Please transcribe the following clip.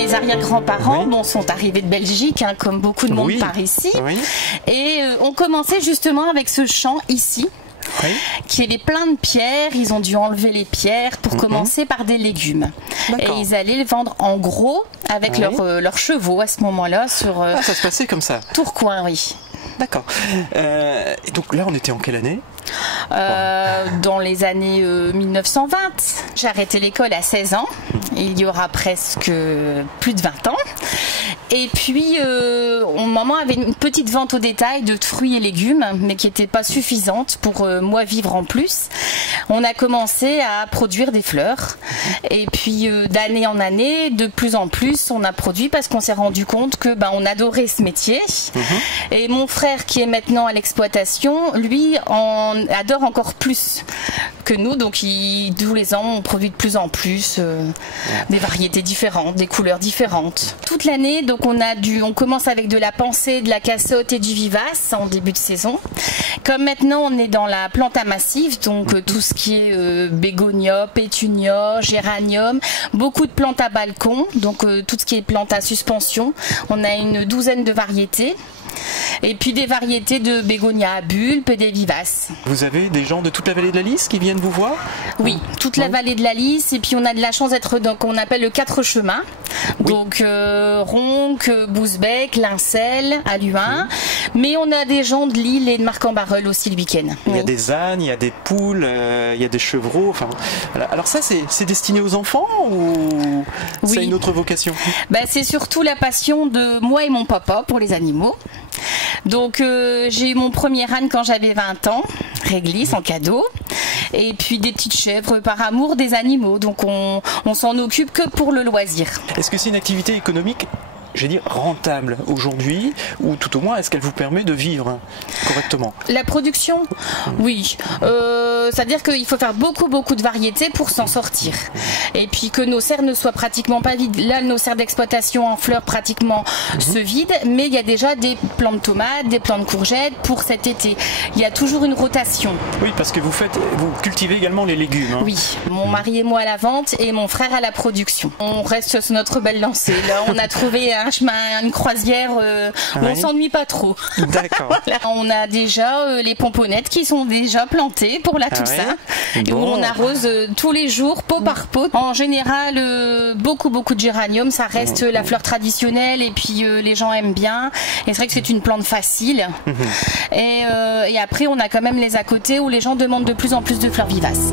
mes arrière-grands-parents sont arrivés de Belgique, hein, comme beaucoup de monde par ici. Et on commençait justement avec ce champ ici. Qui est plein de pierres. Ils ont dû enlever les pierres pour commencer par des légumes. Et ils allaient les vendre en gros avec leurs chevaux à ce moment-là sur ça se passait comme ça. Tourcoing, oui. D'accord. Et donc là, on était en quelle année? Dans les années 1920. J'ai arrêté l'école à 16 ans. Il y aura presque plus de 20 ans. Et puis, maman avait une petite vente au détail de fruits et légumes, mais qui n'était pas suffisante pour moi vivre en plus. On a commencé à produire des fleurs. Et puis, d'année en année, de plus en plus, on a produit parce qu'on s'est rendu compte que on adorait ce métier. Et mon frère, qui est maintenant à l'exploitation, lui, adore encore plus que nous. Donc, tous les ans, on produit de plus en plus des variétés différentes, des couleurs différentes. Toute l'année, donc, on commence avec de la pansée, de la cassotte et du vivace en début de saison. Comme maintenant on est dans la planta massive, donc tout ce qui est bégonia, pétunia, géranium, beaucoup de plantes à balcon, donc tout ce qui est plantes à suspension. On a une douzaine de variétés. Et puis des variétés de bégonia à bulbes et des vivaces. Vous avez des gens de toute la vallée de la Lys qui viennent vous voir? Oui, toute la vallée de la Lys. Et puis on a de la chance d'être dans qu'on appelle le 4 chemins. Donc Ronques, Bousbec, Lincel, Aluin. Mais on a des gens de Lille et de Marc-en-Barœul aussi le week-end. Il y a des ânes, il y a des poules, il y a des chevreaux. Enfin, voilà. Alors ça, c'est destiné aux enfants ou c'est une autre vocation? C'est surtout la passion de moi et mon papa pour les animaux. Donc j'ai eu mon premier âne quand j'avais 20 ans, réglisse en cadeau, et puis des petites chèvres par amour des animaux, donc on s'en occupe que pour le loisir. Est-ce que c'est une activité économique, je vais dire, rentable aujourd'hui, ou tout au moins est-ce qu'elle vous permet de vivre correctement? La production, oui. C'est-à-dire qu'il faut faire beaucoup de variétés pour s'en sortir. Et puis que nos serres ne soient pratiquement pas vides. Là, nos serres d'exploitation en fleurs pratiquement se vident, mais il y a déjà des plants de tomates, des plants de courgettes pour cet été. Il y a toujours une rotation. Oui, parce que vous cultivez également les légumes. Hein. Oui, mon mari et moi à la vente et mon frère à la production. On reste sur notre belle lancée. Là, on a trouvé un chemin, une croisière où on s'ennuie pas trop. D'accord. Voilà. On a déjà les pomponnettes qui sont déjà plantées pour la Toussaint, et où on arrose tous les jours, pot par pot. En général, beaucoup de géranium, ça reste la fleur traditionnelle et puis les gens aiment bien. Et c'est vrai que c'est une plante facile. Et après, on a quand même les à côté où les gens demandent de plus en plus de fleurs vivaces.